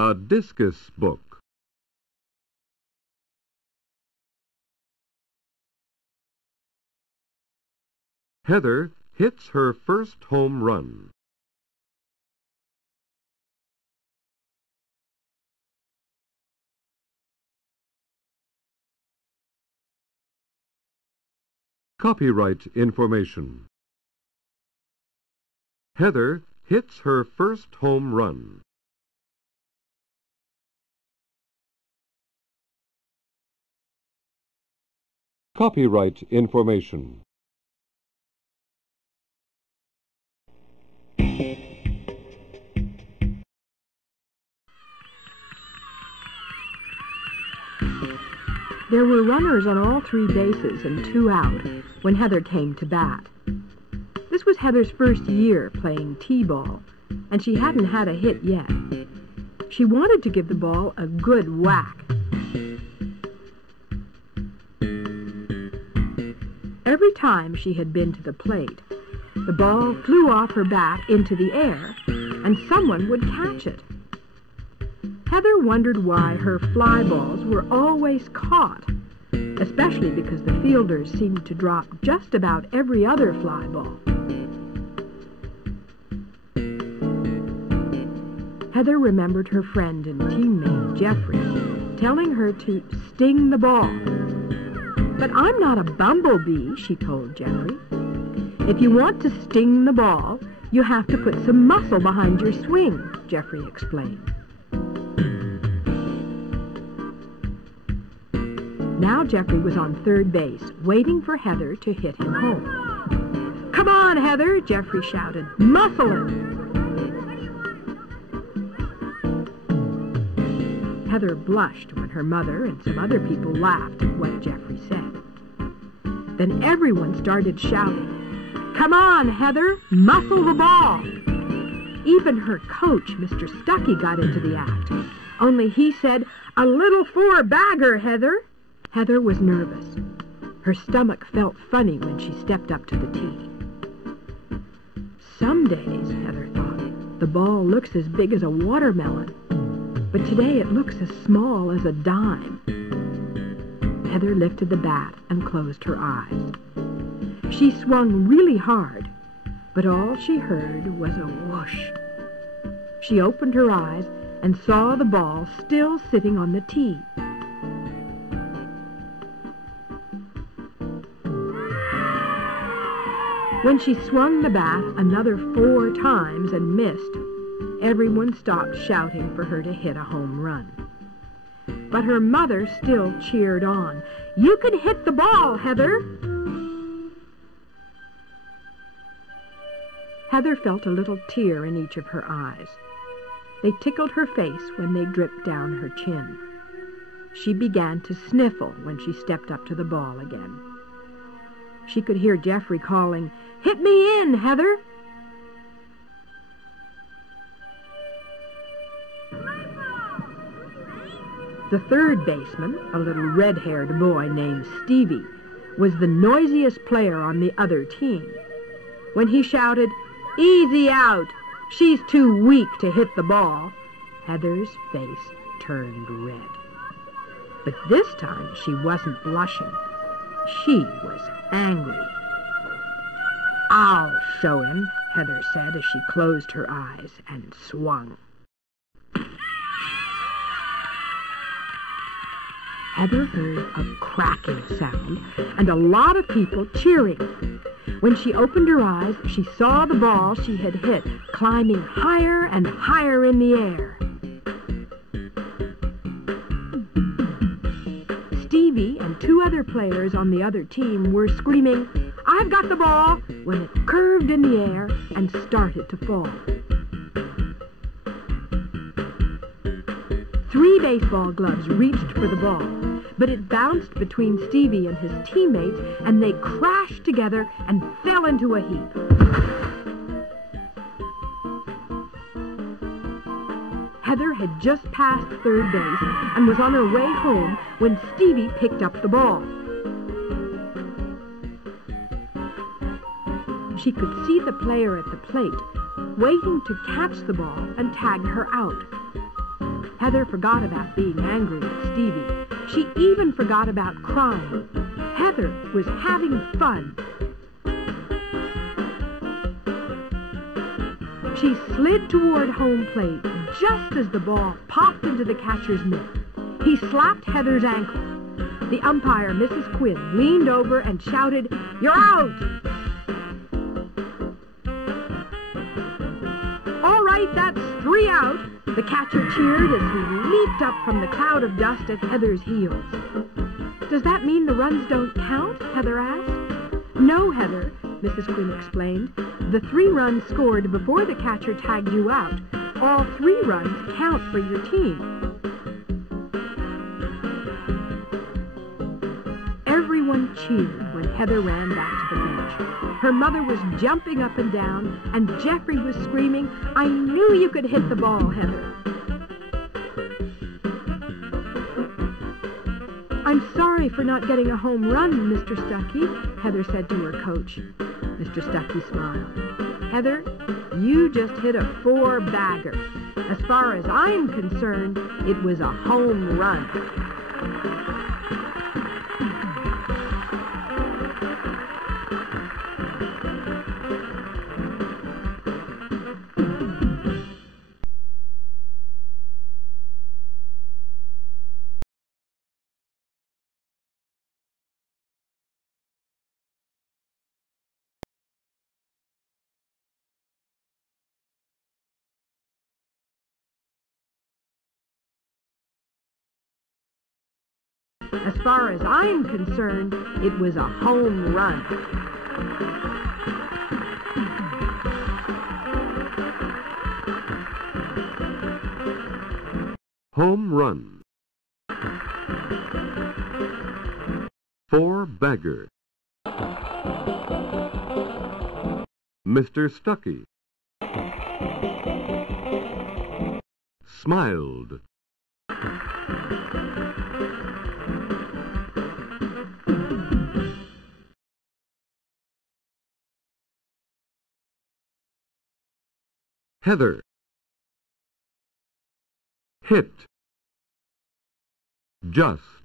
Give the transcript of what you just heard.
A discus book. Heather hits her first home run. Copyright information. Heather hits her first home run. Copyright information. There were runners on all 3 bases and 2 out when Heather came to bat. This was Heather's first year playing T-ball, and she hadn't had a hit yet. She wanted to give the ball a good whack. Every time she had been to the plate, the ball flew off her bat into the air, and someone would catch it. Heather wondered why her fly balls were always caught, especially because the fielders seemed to drop just about every other fly ball. Heather remembered her friend and teammate, Jeffrey, telling her to sting the ball. "But I'm not a bumblebee," she told Jeffrey. "If you want to sting the ball, you have to put some muscle behind your swing," Jeffrey explained. Now Jeffrey was on third base, waiting for Heather to hit him home. "Come on, Heather," Jeffrey shouted. "Muscle it!" Heather blushed when her mother and some other people laughed at what Jeffrey said. Then everyone started shouting, "Come on, Heather, muscle the ball!" Even her coach, Mr. Stuckey, got into the act. Only he said, "A little 4-bagger, Heather." Heather was nervous. Her stomach felt funny when she stepped up to the tee. Some days, Heather thought, the ball looks as big as a watermelon, but today it looks as small as a dime. Heather lifted the bat and closed her eyes. She swung really hard, but all she heard was a whoosh. She opened her eyes and saw the ball still sitting on the tee. When she swung the bat another 4 times and missed, everyone stopped shouting for her to hit a home run. But her mother still cheered on. "You can hit the ball, Heather!" Heather felt a little tear in each of her eyes. They tickled her face when they dripped down her chin. She began to sniffle when she stepped up to the ball again. She could hear Jeffrey calling, "Hit me in, Heather!" The third baseman, a little red-haired boy named Stevie, was the noisiest player on the other team. When he shouted, "Easy out! She's too weak to hit the ball," Heather's face turned red. But this time she wasn't blushing. She was angry. "I'll show him," Heather said as she closed her eyes and swung. Heather heard a cracking sound and a lot of people cheering. When she opened her eyes, she saw the ball she had hit climbing higher and higher in the air. Stevie and 2 other players on the other team were screaming, "I've got the ball," when it curved in the air and started to fall. 3 baseball gloves reached for the ball, but it bounced between Stevie and his teammates, and they crashed together and fell into a heap. Heather had just passed third base and was on her way home when Stevie picked up the ball. She could see the player at the plate, waiting to catch the ball and tag her out. Heather forgot about being angry at Stevie. She even forgot about crying. Heather was having fun. She slid toward home plate just as the ball popped into the catcher's mitt. He slapped Heather's ankle. The umpire, Mrs. Quinn, leaned over and shouted, "You're out!" "All right, that's 3 out," the catcher cheered as he leaped up from the cloud of dust at Heather's heels. "Does that mean the runs don't count?" Heather asked. "No, Heather," Mrs. Quinn explained. "The 3 runs scored before the catcher tagged you out. All 3 runs count for your team." Everyone cheered when Heather ran back to the bench. Her mother was jumping up and down, and Jeffrey was screaming, "I knew you could hit the ball, Heather." "I'm sorry for not getting a home run, Mr. Stuckey," Heather said to her coach. Mr. Stuckey smiled. "Heather, you just hit a 4-bagger. As far as I'm concerned, it was a home run." As far as I'm concerned, it was a home run. Home run. 4-bagger. Mr. Stuckey smiled. Heather hit just